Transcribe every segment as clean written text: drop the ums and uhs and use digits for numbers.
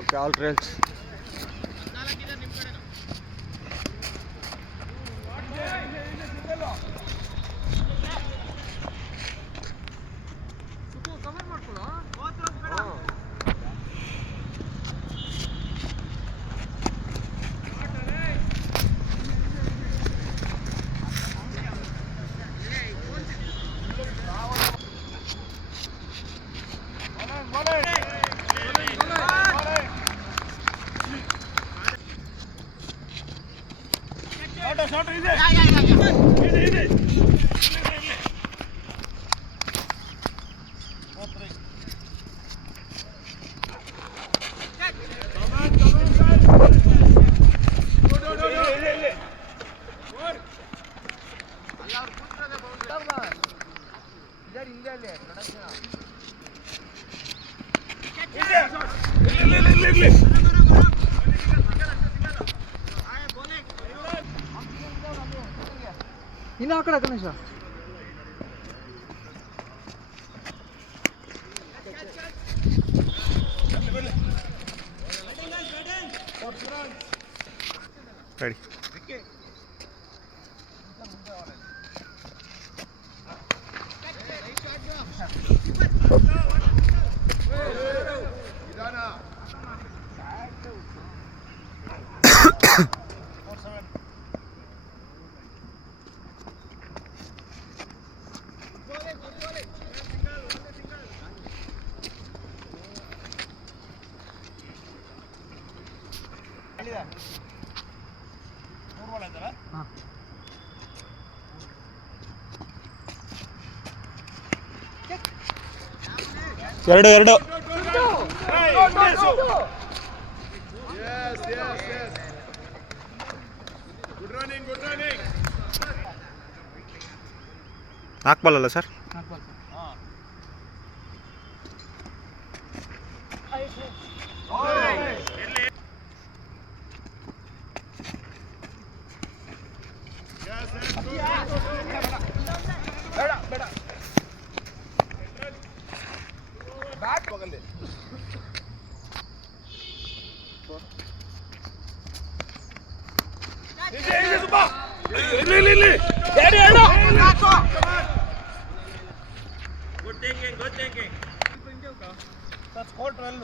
Okay, all trials. ಇನ್ನು ಆ ಕಡೆ ಗಣೇಶ ರೆಡಿ. ಎರಡು ನಾಲ್ಕು ಬಾಲ್ ಅಲ್ಲ sir? Good thinking. That's called 12.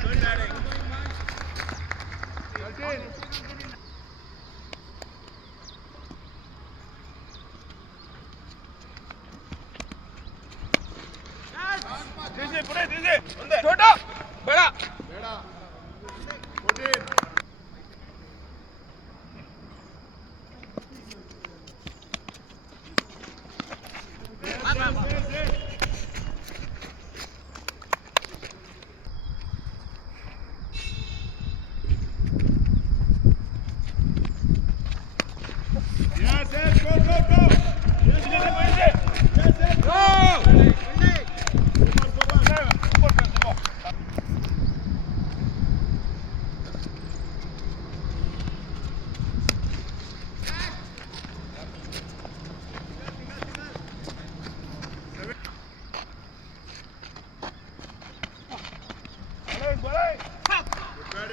Good batting. छोटा बड़ा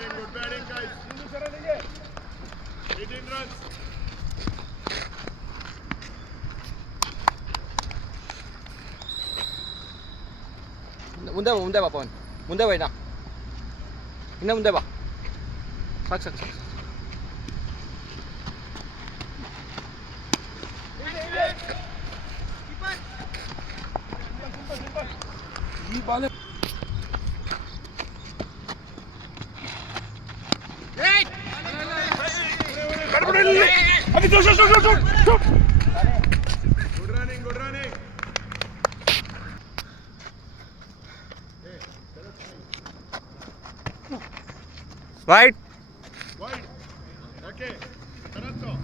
Good batting, guys. 18 runs. ಮುಂದೆ ಬಾ ಪವನ್, ಮುಂದೆ ಬಾ, ಇನ್ನ ಮುಂದೆ ಬಾ, ಸಾಕು. ಈ ball Good running. Right. Wide. Okay. Taranto.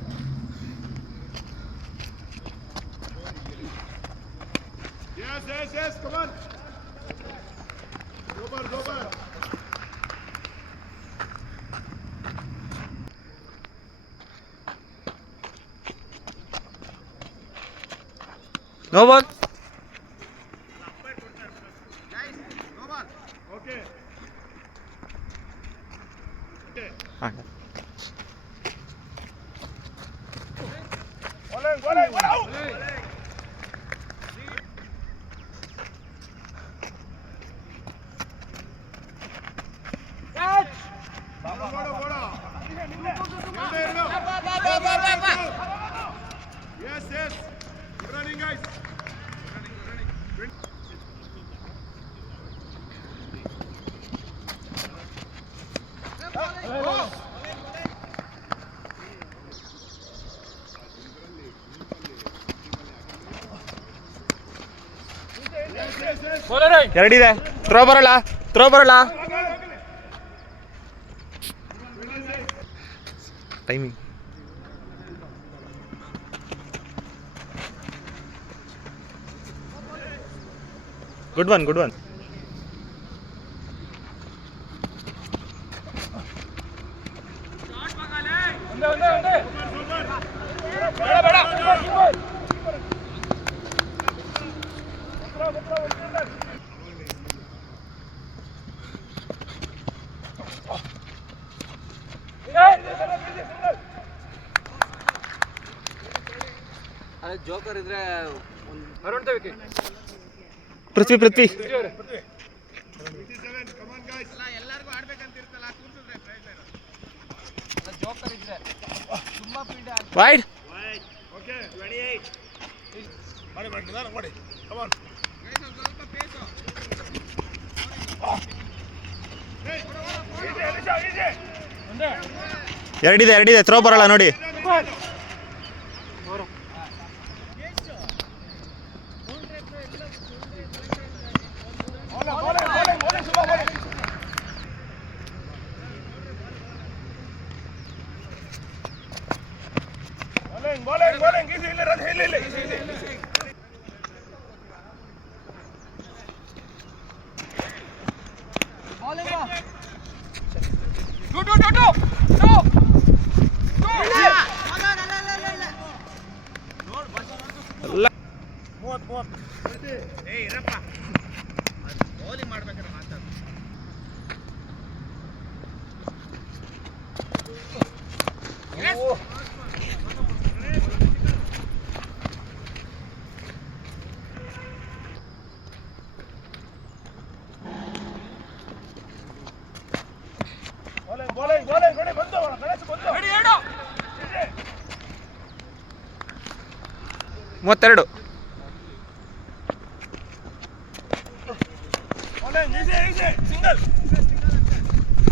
Yes. Come on. Go bar. No ball. Okay. Okay. ಹಾಂ Yes, yes. Good running, guys. ಎರಡಿದೆ. ಥ್ರೋ ಬರಲ್ಲ ಟೈಮಿಂಗ್. Good one. ಅದೇ ಜೋಕರ್ ಇದ್ರೆ ಪೃಥ್ವಿ 87. Come on, guys. ಎಲ್ಲರಿಗೂ ಆಡ್ಬೇಕಂತಿರ್ತಲ್ಲ ಜೋಕರ್ ಇದ್ರೆ ತುಂಬಾ ಫೀಲ್ಡ್ ವೈಡ್. Okay. 28. ಮಾಡಿ. Come on. ಸ್ವಲ್ಪ ಪೇಸು ಎರಡಿದೆ. ಥ್ರೋ ಬರಲ್ಲ ನೋಡಿ. Bowling. Easy. Bowling. ಬಂದು. 32. Easy. Single.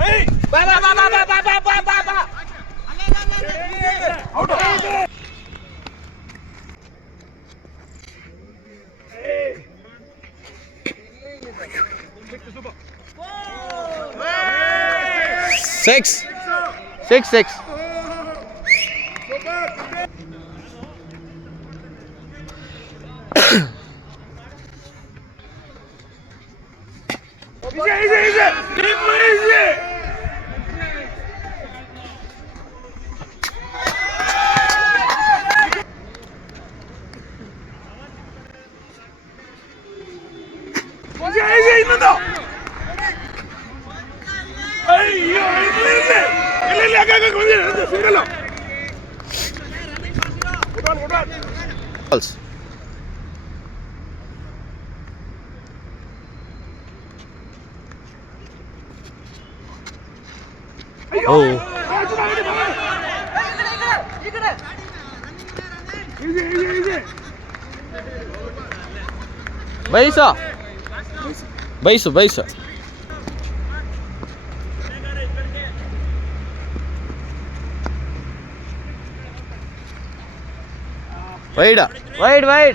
Hey. ಬಾ Out. Six. Easy. ಇನ್ನೊಂದು. ಅಯ್ಯೋ ಇಲ್ಲ single. Balls. Oh. Byes wide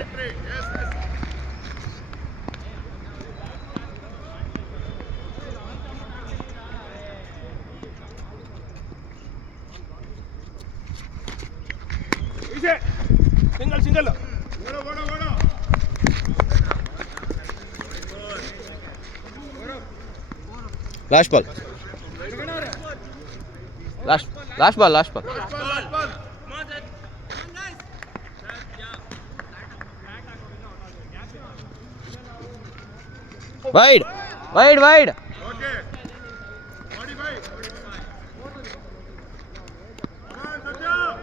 single. Last ball. Wide. Wide, wide. Okay. 45. Come on, Satya.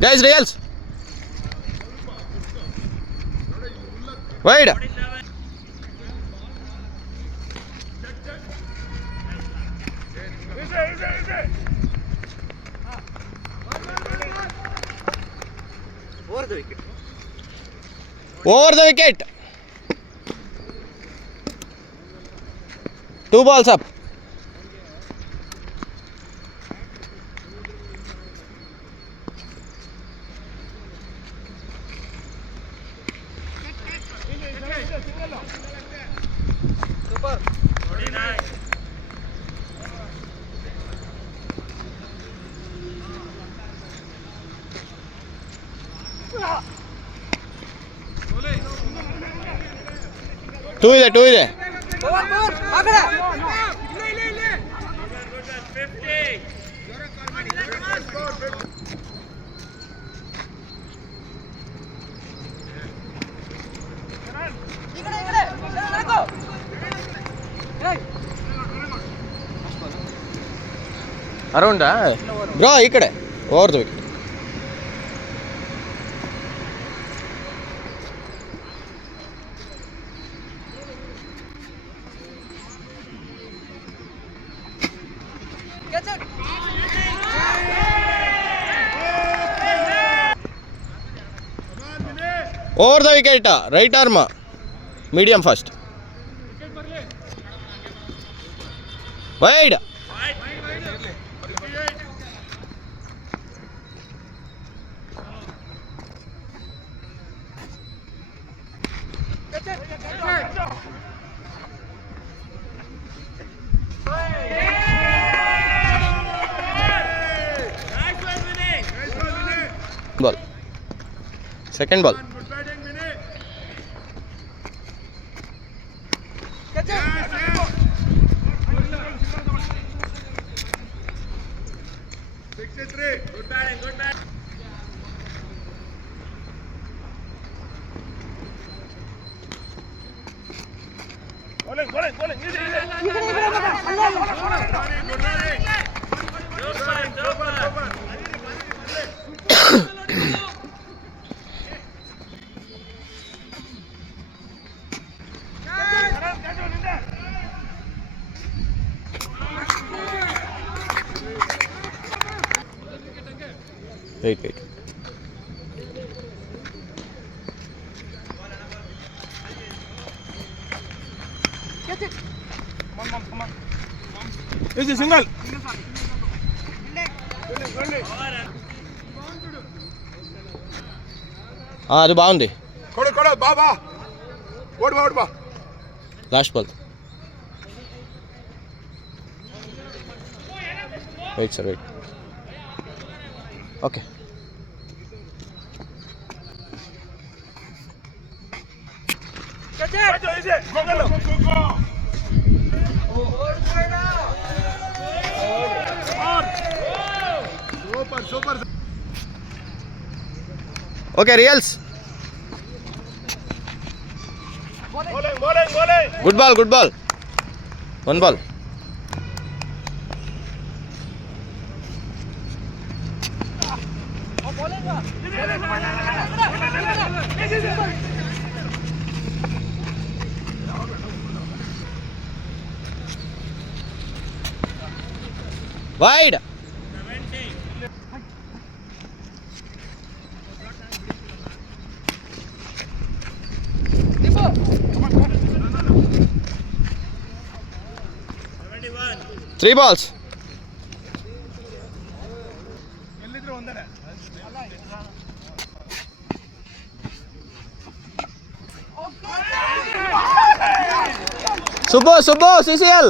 Guys, reals. Wide. Over the wicket. 2 balls up. Two ಇದೆ. ಅರೌಂಡಾ bro ಈ ಕಡೆ over the wicket. Over the wicket. Right arm medium first. Wide. Ball. Second ball. Wait. Come on. This is single. అది బాగుంది. కొడు బాబా ఓడు బా. Last ball. Wait sir wait. Okay. Super. Okay రియల్స్. Good ball. 1 ball. Wide. Three balls. Subbo, CCL.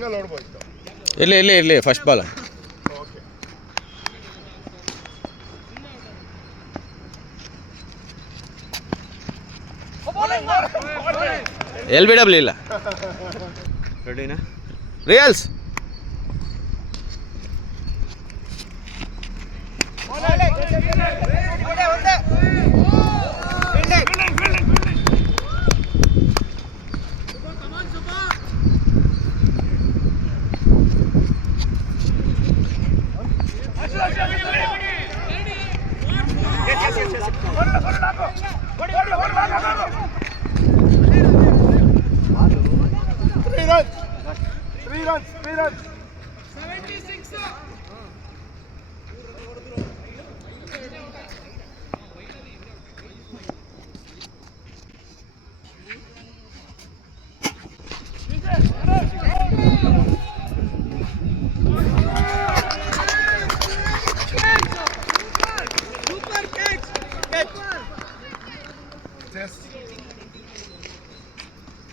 Single ನೋಡ್ಬೋದು. ಇಲ್ಲಿ first ball. Okay. LBW ಇಲ್ಲ. ರೆಡಿನಾ? ರಿಯಲ್ಸ್. Three runs.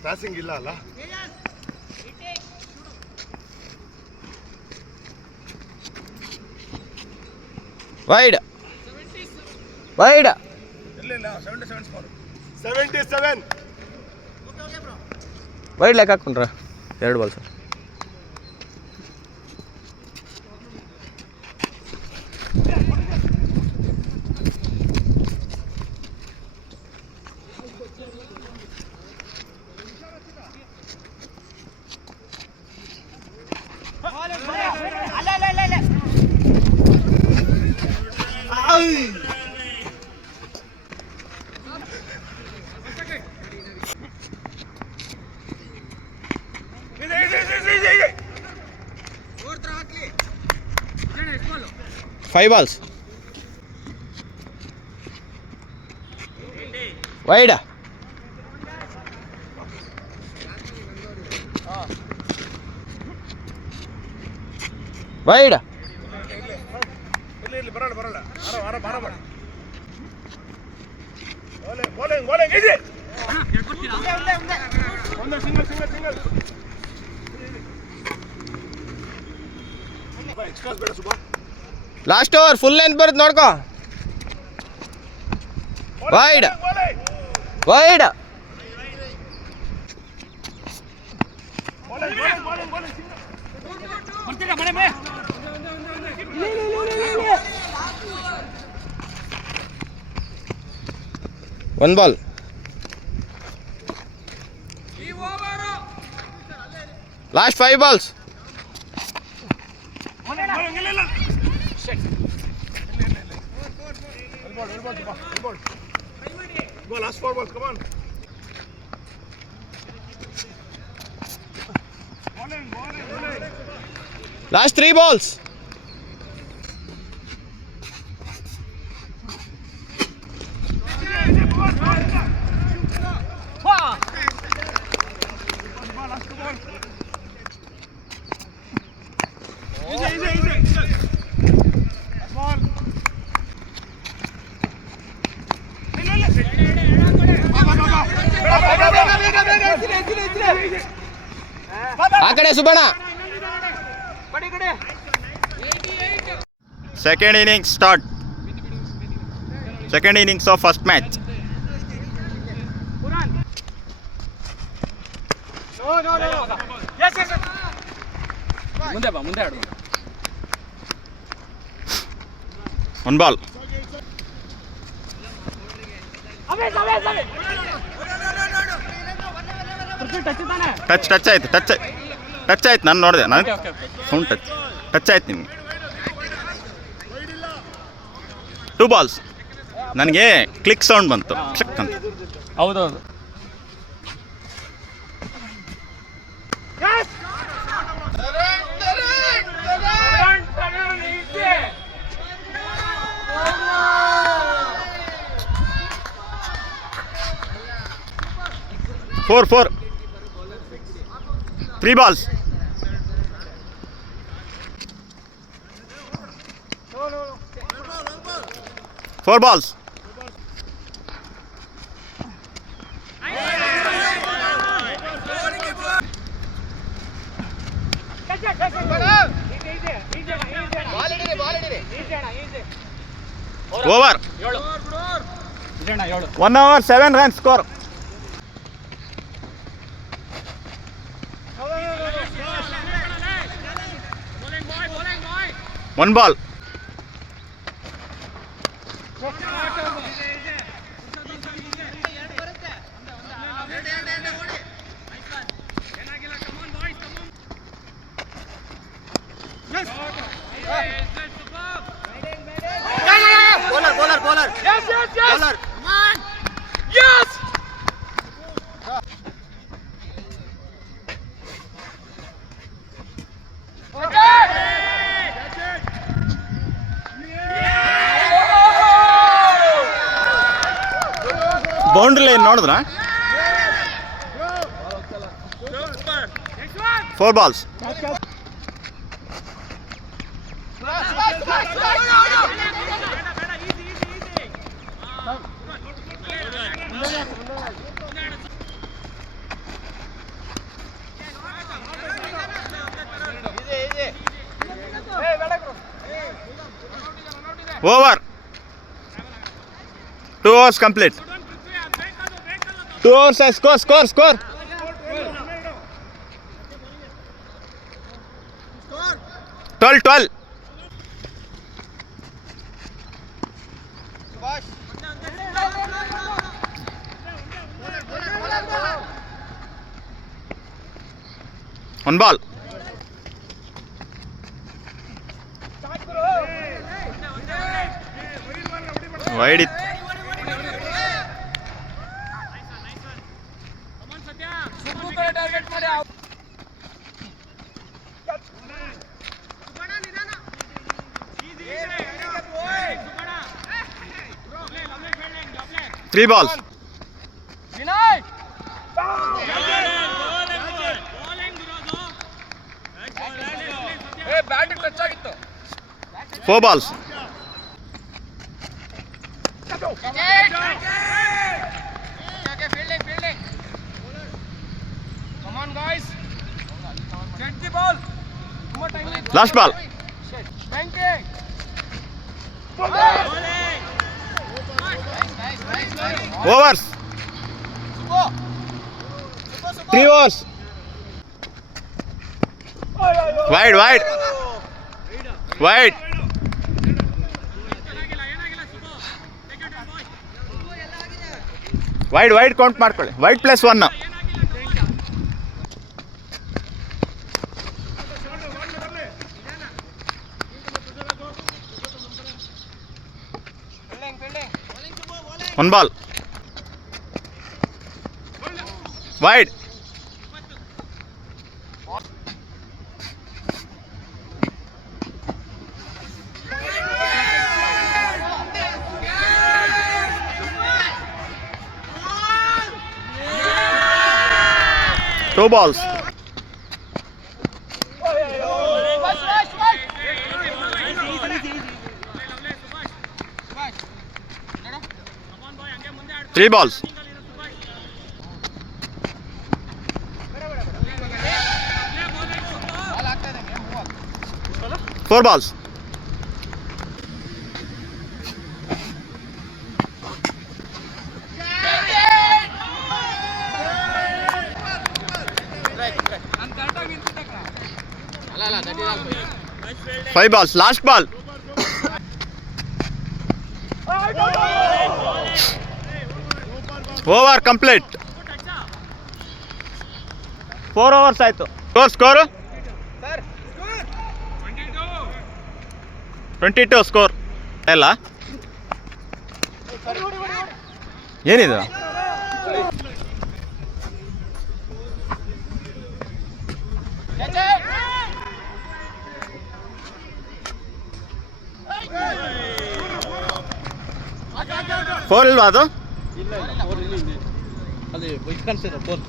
ಪಾಸಿಂಗ್ ಇಲ್ಲ ಅಲ್ಲ? ವೈಡ್. 77. ವೈಡ್ ಲೆಕ್ಕ ಹಾಕೊಂಡ್ರ 2 ball sir. Five balls. Wide. Wide. ಬರಲ್ಲ. Bowling, easy. ಒಂದು single. ಎಕ್ಸ್ಟ್ರಾಸ್ ಬೇಡ Suba. Last over full length ಬರುತ್ತೆ ನೋಡ್ಕೋ. Wide. One ball. Last 5 balls. Go last 4 balls, come on. Bowling. Last 3 balls. ಆ ಕಡೆ Subanna. Second innings start. Second innings of first match. ಮುಂದೆ ಆಡು. One ball. Touch ಆಯ್ತು ನಾನು ನೋಡಿದೆ. ನನಗೆ ಸೌಂಡ್ ಟಚ್ ಆಯ್ತು ನಿಮಗೆ. 2 balls. ನನಗೆ ಕ್ಲಿಕ್ ಸೌಂಡ್ ಬಂತು ಚೆಕ್ ಅಂತ. ಹೌದೌದು. Four. 3 balls. Four balls. Over. 1 over 7 runs score. 1 ball. Bowler. Yes. Bowler. Come on. Yes. Boundary line ನೋಡಿದ್ರ 4 balls. Over. 2 overs complete. 2 overs. Score. 12. One ball. Wide it. Three balls. Four balls. Fielding. Come on, guys. Get the ball. Last ball. Banking. Overs. 3 overs. Wide. Wide count ಮಾಡ್ಕೊಳ್ಳಿ. Wide plus 1. One ball. Wide. Two balls. Three balls. Four balls. Five balls. Last ball. Over complete. 4 overs ಆಯ್ತು. Score 22 score ಎಲ್ಲ ಏನಿದು? Four ಇಲ್ವಾ ಅದು? ಅಲ್ಲಿ ಕಾಣಿಸ್ತಿದೆ four.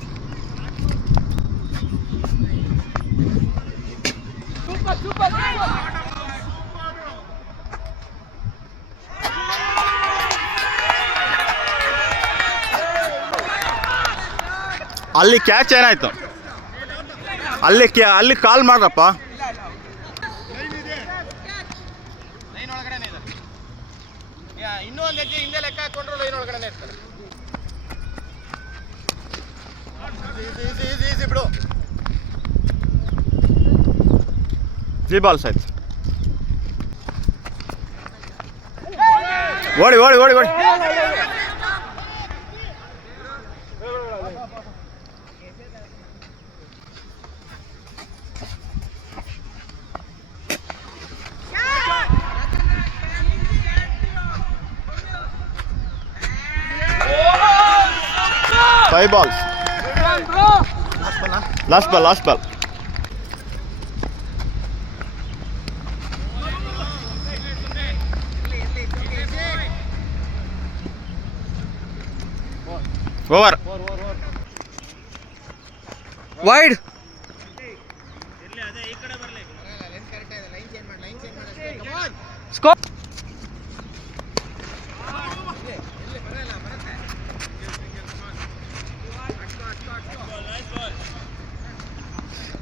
ಅಲ್ಲಿ catch ಏನಾಯ್ತು? ಅಲ್ಲಿ ಕಾಲ್ ಮಾಡ್ರಪ್ಪ. ಇನ್ನೂ ಒಂದು ಹೆಜ್ಜೆ ಹಿಂದೆ ಲೆಕ್ಕ ಹಾಕೊಂಡ್ರು ಲೈನ್ ಒಳಗಡೆ ಇರ್ತಾರೆ. ಈಸಿ ಬಿಡು. ಜಿ ಬಾಲ್ಸ್ ಆಯ್ತು. ಓಡಿ ಓಡಿ ಓಡಿ ಓಡಿ. Five balls. Last ball. Over. Wide. Score.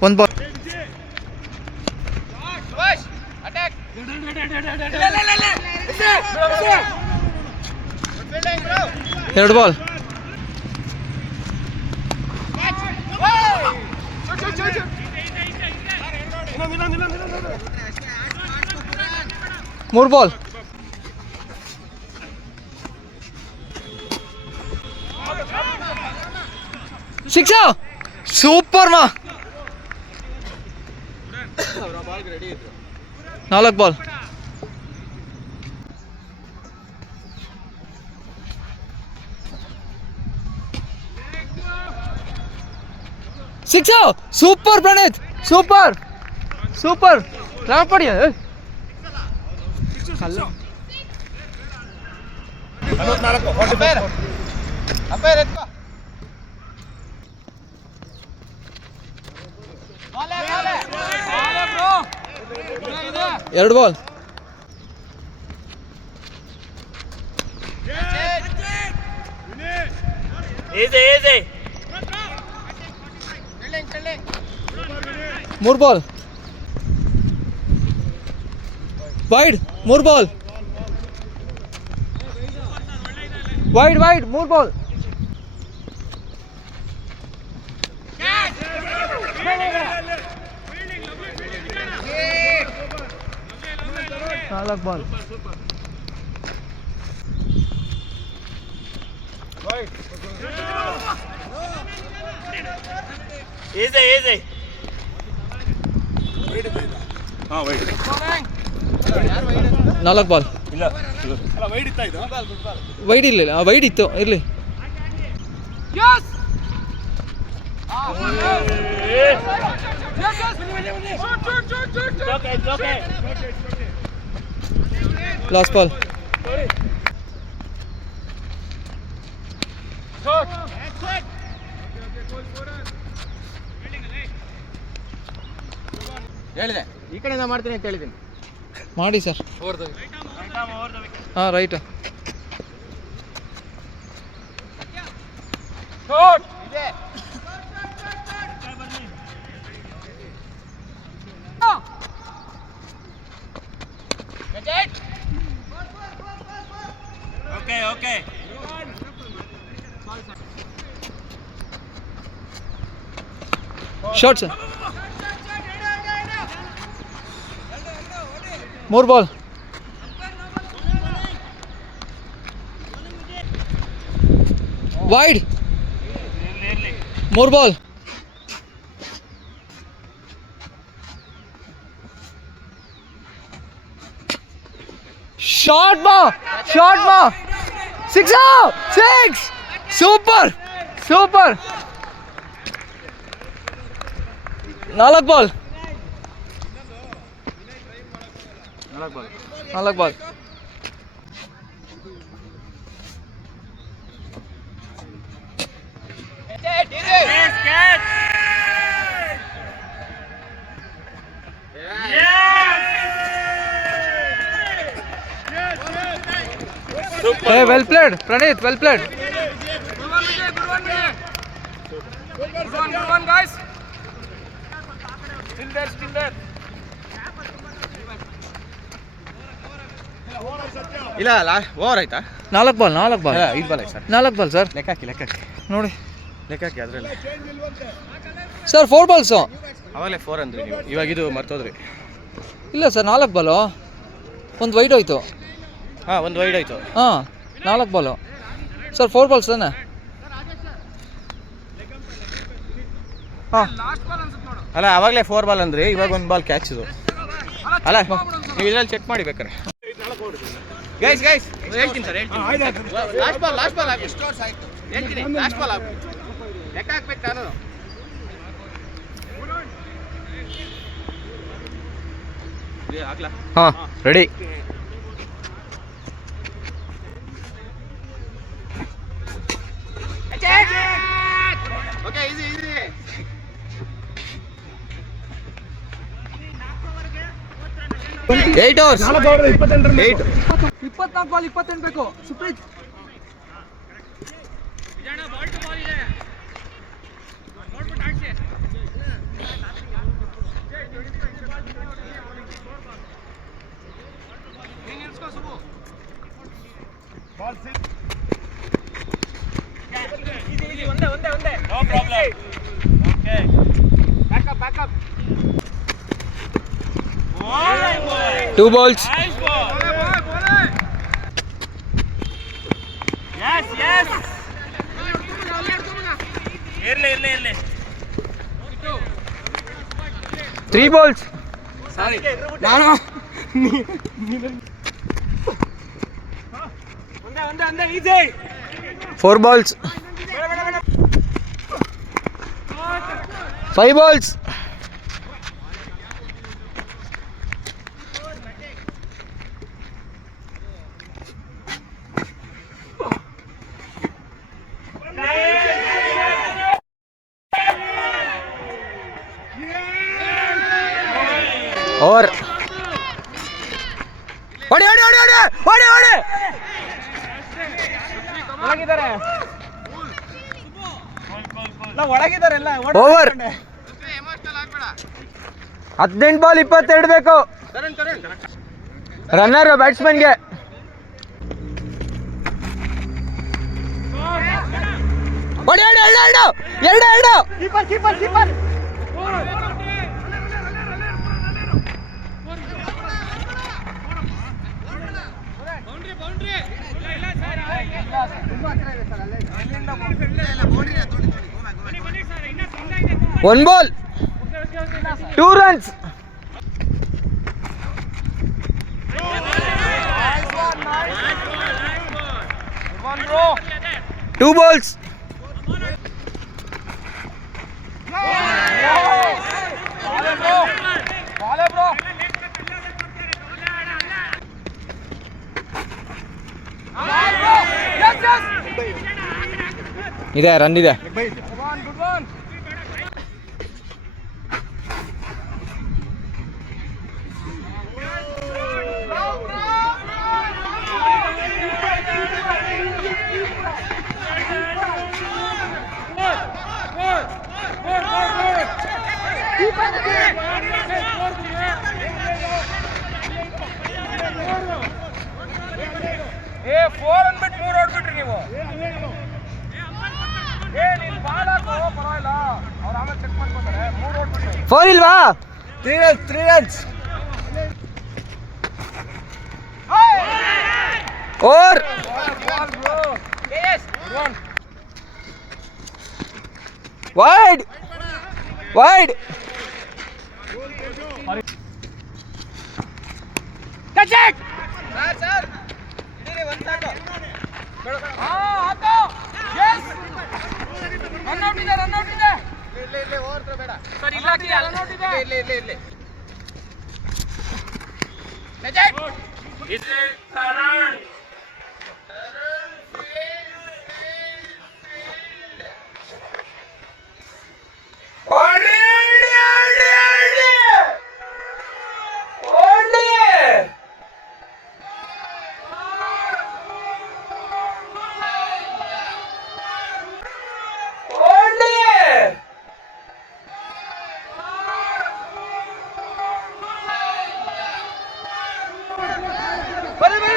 One ball. Attack. Third ball. More ball. Sixer. Super ma. 4 ball. Sixer. Super Pranit. Super. Run padiya. Umpire ಎತ್ಕೋ. ಎರಡು ಬಾಲ್. ಮೂರು ಬಾಲ್. ವೈಡ್. ಮೂರು ಬಾಲ್. ವೈಡ್. ಮೂರು ಬಾಲ್. ನಾಲ್ಕು ball. Easy. ಹಾಂ wide. 4 ball. ಇಲ್ಲ wide ಇಲ್ಲ. Wide ಇತ್ತು ಇರಲಿ. Last ball. ಹೇಳಿದೆ ಈ ಕಡೆಯಿಂದ ಮಾಡ್ತೀನಿ ಅಂತ ಹೇಳಿದ್ದೀನಿ. ಮಾಡಿ ಸರ್. ಹಾಂ right. Okay. Short sir. 3 ball. Wide. 3 ball. Short ಬಾ. 6. Super. 4 ball. 4 ball. Hey, well played, Pranit. Well played. Good one, guys. Still there. ಇಲ್ಲ ಓವರ್ ಆಯ್ತಾ? 4 ಬಾಲ್ 4 ಬಾಲ್ 5 ಬಾಲ್ ಆಯ್ತು ಸರ್. 4 ball sir. ಲೆಕ್ಕ ಹಾಕಿ ನೋಡಿ ಅದರಲ್ಲಿ ಸರ್ 4 ಬಾಲ್ಸು. ಅವಾಗಲೇ 4 ಅಂದ್ರಿ ನೀವು, ಇವಾಗ ಇದು ಮರ್ತೋದ್ರಿ. ಇಲ್ಲ ಸರ್ 4 ಬಾಲು, ಒಂದು ವೈಡ್ ಹೋಯ್ತು. ಹಾಂ, ಒಂದು ವೈಡ್ ಆಯಿತು. ಹಾಂ 4 ಬಾಲು ಸರ್, 4 ಬಾಲ್ಸ್ ತಾನೆ? ಹಾಂ ಅಲ್ಲ, ಅವಾಗಲೇ 4 ಬಾಲ್ ಅಂದ್ರಿ, ಇವಾಗ 1 ಬಾಲ್ ಕ್ಯಾಚ್ ಇದು ಅಲ್ಲ. ನೀವು ಇದರಲ್ಲಿ ಚೆಕ್ ಮಾಡಿ ಬೇಕಾರೆ. ಗೈಸ್ ಹೇಳ್ತೀನಿ ಸರ್, ಲಾಸ್ಟ್ ಬಾಲ್ ಹೇಳ್ತೀನಿ. ಲಾಸ್ಟ್ ಬಾಲ್ ಲೆಕ್ಕ ಹಾಕ್ಬೇಕು ನಾನು. ಹಾಂ ready. Okay, easy 8 hours. 24 ball 28 ಬೇಕು Supreeth. No problem. Okay. Back up. 2 balls. Nice ball. Yes. Irle. 3 balls. Sorry ನಾನು ಒಂದೇ ಈಸಿ. 4 balls. 5 balls. और ಓವರ್. 18 ಬಾಲ್ 22 ಬೇಕು. ರನ್ನರ್ ಬ್ಯಾಟ್ಸ್ಮನ್ಗೆ. ಎರಡು. One ball, 2 runs. Two balls. ಇದೆ ರನ್ ಇದೆ. ಫೋರ್ ಇಲ್ವಾ? 3 runs. Over. Wide. Touch it. Sir ಇಡಿ ಒಂದು ಸಾಕು. ಹಾಕೋ. ಯೆಸ್. ರನ್ ಔಟ್ ಇದೆ. ಇಲ್ಲಿ ಓವರ್ ಥ್ರೋ ಬೇಡ ಸರ್. ಇಲ್ಲ ರನ್ ಔಟ್ ಇದೆ. ಇಲ್ಲಿ ಟಚ್ ಇಟ್. Is run. ಬನ್ನಿ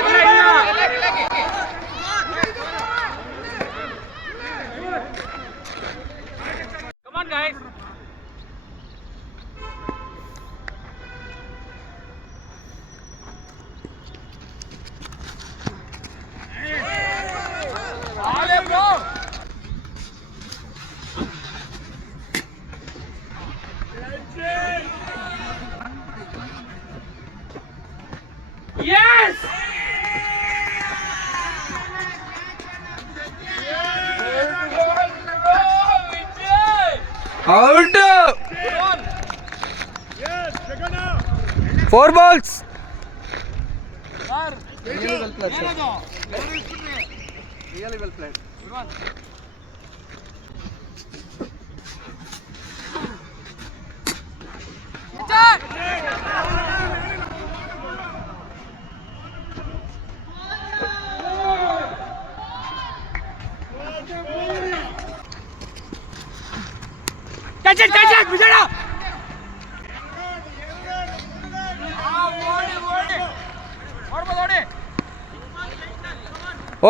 out. Yes, Jagana. 4 balls.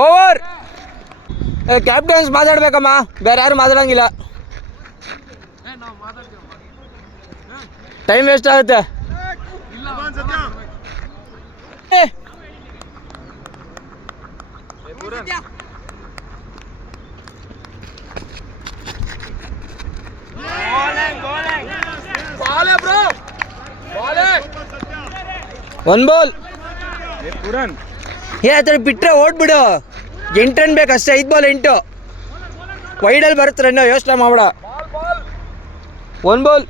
Over. Captains ಮಾತಾಡ್ಬೇಕಮ್ಮ, ಬೇರೆ ಯಾರು ಮಾತಾಡಂಗಿಲ್ಲ. ಟೈಮ್ ವೇಸ್ಟ್ ಆಗುತ್ತೆ. Come on, Satya. One ball. ಏ ಆ ಥರ ಬಿಟ್ಟರೆ ಓಡ್ಬಿಡು. 8 ರನ್ ಬೇಕಷ್ಟೇ. 5 ಬಾಲ್ 8. ವೈಡಲ್ಲಿ ಬರುತ್ತೆ ರನ್ನು, ಯೋಚನೆ ಮಾಡಬೇಡ. 1 ball.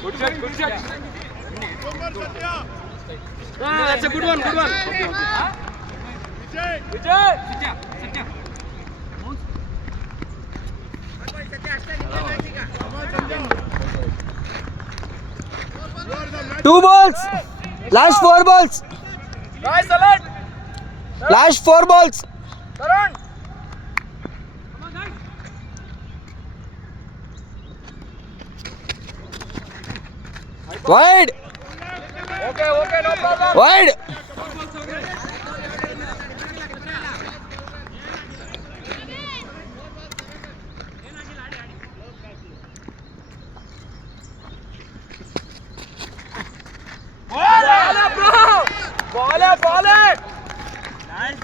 Super, Satya. That's a good one. Vijay. 2 balls. Last 4 balls. Last 4 balls. Wide. Okay, no problem. Wide.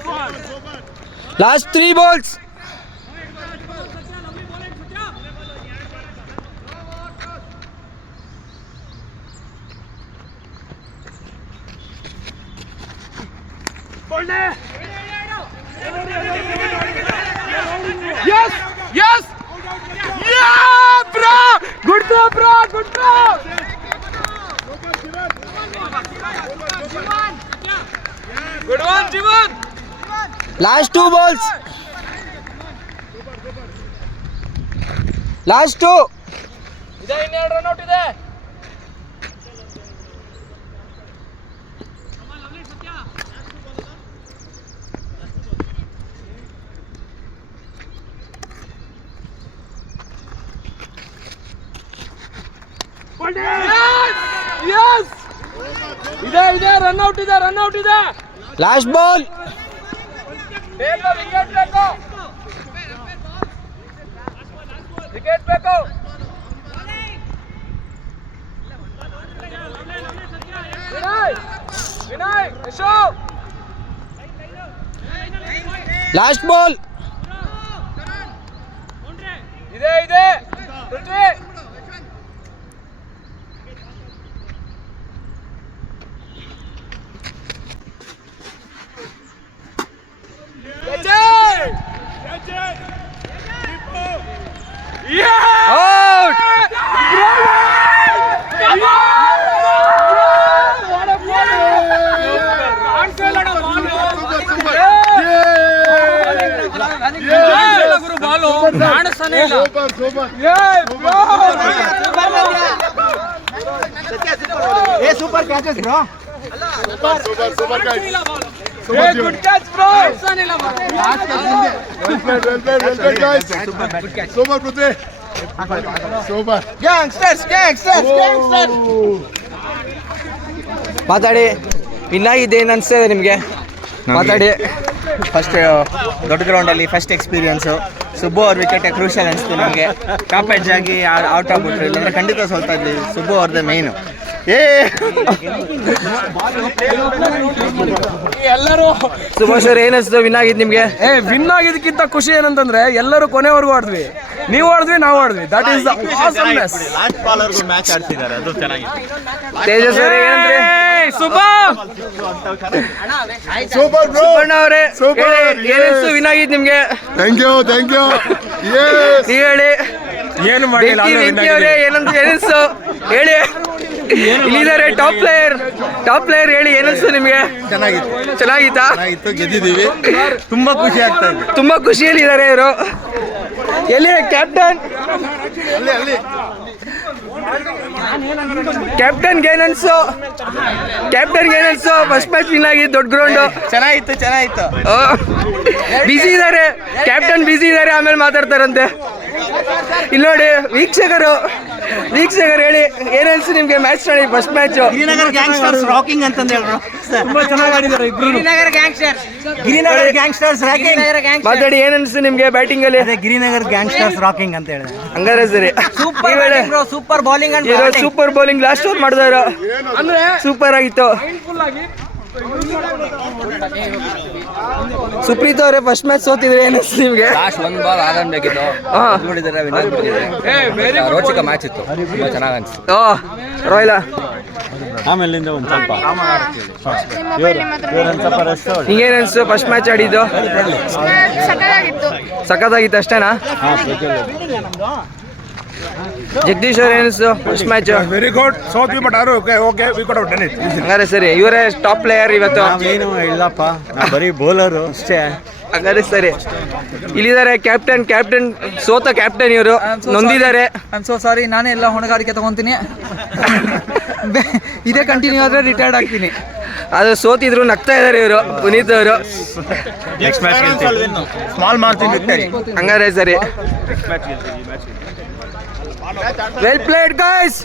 Ball. Last 3 balls. Yes! Yeah, bro! Good throw, bro! Good one, Jivan! Last 2 balls. Last 2. ಇದೆ ಇನ್ನೆರಡು run out ಇದೆ. Yes! ಇದೆ run out ಇದೆ. Last ball. Wicket ಬೇಕು. Vinay Ashok. Last ball. ಇದೆ ಪೃಥ್ವಿ. Out. Super catches, bro. Super guys. Good catch, bro. Well played, guys. Super, Prithvi. Super. Gangsters. ಮಾತಾಡಿ. ಇನ್ನಾಗಿದ್ದೇನು ಅನಿಸ್ತದೆ ನಿಮಗೆ? ಮಾತಾಡಿ. ಫಸ್ಟ್ ದೊಡ್ಡ ಗ್ರೌಂಡಲ್ಲಿ ಫಸ್ಟ್ ಎಕ್ಸ್ಪೀರಿಯನ್ಸು. ಸುಬ್ಬು ಅವ್ರ ವಿಕೆಟ್ ಕ್ರೂಷಿಯಲ್ ಅನಿಸ್ತು ನಮಗೆ. ಟಾಪ್ ಎಡ್ಜ್ ಆಗಿ ಔಟ್ ಆಗ್ಬಿಟ್ರು, ಇಲ್ಲಾಂದರೆ ಖಂಡಿತ ಸೋಲ್ತಾ ಇದ್ವಿ. ಸುಬ್ಬು ಅವ್ರದ್ದೇ ಮೇಯ್ನು. ಸುಭಾಷ್ ಅವ್ರು ಏನಿಸ್ತು ವಿನ್ ಆಗಿದ್ದು ನಿಮ್ಗೆ? ವಿನ್ ಆಗಿದ್ದಕ್ಕಿಂತ ಖುಷಿ ಏನಂತಂದ್ರೆ ಎಲ್ಲರೂ ಕೊನೆವರೆಗೂ ಆಡಿದ್ವಿ. ನೀವು ಆಡಿದ್ವಿ, ನಾವು ಆಡಿದ್ವಿ. That is the awesomeness. Last ಬಾಲ್ವರೆಗೂ ಮ್ಯಾಚ್ ಆಡ್ತಿದ್ದಾರೆ, ಅದು ಚೆನ್ನಾಗಿದೆ. ತೇಜಸ್ ಅವರೇ ಏನಂದ್ರೆ? Super bro. ಸುವರ್ಣ ಅವರೇ Super. ಏನಿಸ್ತು ವಿನ್ ಆಗಿದ್ದು ನಿಮ್ಗೆ? ಥ್ಯಾಂಕ್ ಯು ನೀವ್ ಹೇಳಿ. ಏನು ಮಾಡಿಲ್ಲ ಬೆಂಕಿ ಅವರೇ ಏನಿಸ್ತು ಹೇಳಿ. ಇಲ್ಲಿದ್ದಾರೆ ಟಾಪ್ ಪ್ಲೇಯರ್ ಹೇಳಿ ಏನಿಸ್ತು ನಿಮ್ಗೆ? ಚೆನ್ನಾಗಿತ್ತಾ? ಗೆದ್ದಿದ್ದೀವಿ, ತುಂಬಾ ಖುಷಿ ಆಗ್ತಾ ಇದೆ. ತುಂಬಾ ಖುಷಿಯಲ್ಲಿದ್ದಾರೆ ಇವರು. ಎಲ್ಲಿ ಕ್ಯಾಪ್ಟನ್? ಕ್ಯಾಪ್ಟನ್ಗೆ ಏನನ್ಸು ಫಸ್ಟ್ ಮ್ಯಾಚ್ ವಿನ್ ಆಗಿ ದೊಡ್ಡ ಗ್ರೌಂಡು. ಚೆನ್ನಾಗಿತ್ತು. ಬಿಸಿ ಇದ್ದಾರೆ ಕ್ಯಾಪ್ಟನ್, ಬಿಸಿ ಇದ್ದಾರೆ, ಆಮೇಲೆ ಮಾತಾಡ್ತಾರಂತೆ. ಇಲ್ಲಿ ನೋಡಿ ವೀಕ್ಷಕರು ಹೇಳಿ ಏನನ್ಸು ನಿಮ್ಗೆ ಮ್ಯಾಚ್ ನೋಡಿ first match? Girinagar gangsters rocking ಅಂತಂದು ಹೇಳ್ರು. ತುಂಬಾ ಚೆನ್ನಾಗಿ ಆಡಿದ್ದಾರೆ ಇಬ್ರು. Girinagar gangsters rocking. ಮಾತಾಡಿ ಏನನ್ಸು ನಿಮ್ಗೆ ಬ್ಯಾಟಿಂಗ್ ಅಲ್ಲಿ? ಗಿರಿನಗರ್ ಗ್ಯಾಂಗ್ಸ್ಟರ್ಸ್ ರಾಕಿಂಗ್ ಅಂತ ಹೇಳಿದೆ. ಹಂಗಾರೆ ಸರಿ. Super bowling super bowling last over ಮಾಡಿದವರು ಸೂಪರ್ ಆಗಿತ್ತು. ಸುಪ್ರೀತ್ ಅವರೇ ಫಸ್ಟ್ ಮ್ಯಾಚ್ ಸೋತಿದ್ರೆ ಏನಿಸ್ತು ನಿಮ್ಗೆ? ಒಂದು ಬಾಲ್ ಆಡಬೇಕಿತ್ತು, ನೋಡಿದರೆ ರೋಚಕ ಮ್ಯಾಚ್ ಇತ್ತು, ತುಂಬಾ ಚೆನ್ನಾಗಿ ಅನಿಸ್ತು. ರೋಯ್ಲಾ ಆಮೇಲಿಂದ ಒಂದು ಸ್ವಲ್ಪ ಹಿಂಗೇನು ಅನಿಸ್ತು ಫಸ್ಟ್ ಮ್ಯಾಚ್ ಆಡಿದ್ದು? ಸಖತ್ತಾಗಿತ್ತು ಅಷ್ಟೇನಾ? ಜಗದೀಶ್ ಅವ್ರ ಏನಿಸ್ತು ಫಸ್ಟ್ ಮ್ಯಾಚ್? Very good. ಸೋತ್ವಿ ಬಟ್ ಆರು okay we could have done it. ಹಂಗಾರೆ ಸರಿ. ಇವರೇ ಟಾಪ್ ಪ್ಲೇಯರ್ ಇವತ್ತು? ಏನು ಇಲ್ಲಪ್ಪ, ಬರೀ ಬೌಲರು ಅಷ್ಟೇ. ಹಂಗಾರೆ ಸರಿ. ಇಲ್ಲಿದ್ದಾರೆ ಕ್ಯಾಪ್ಟನ್ ಸೋತ ಕ್ಯಾಪ್ಟನ್ ಇವರು, ನೊಂದಿದ್ದಾರೆ. ಐಮ್ ಸೋ ಸಾರಿ, ನಾನೇ ಎಲ್ಲ ಹೊಣೆಗಾರಿಕೆ ತಗೊಂತೀನಿ. ಇದೇ ಕಂಟಿನ್ಯೂ ಆದರೆ ರಿಟೈರ್ಡ್ ಆಗ್ತೀನಿ. ಅದು ಸೋತಿದ್ರು ನಗ್ತಾ ಇದ್ದಾರೆ ಇವರು, ಪುನೀತ್ ಅವರು. ನೆಕ್ಸ್ಟ್ ಮ್ಯಾಚ್ ಗೆಲ್ತೀವಿ, ಸ್ಮಾಲ್ ಮಾರ್ಜಿನ್ ವಿಕ್ಟರಿ. ಹಂಗಾರೆ ಸರಿ. Well played guys.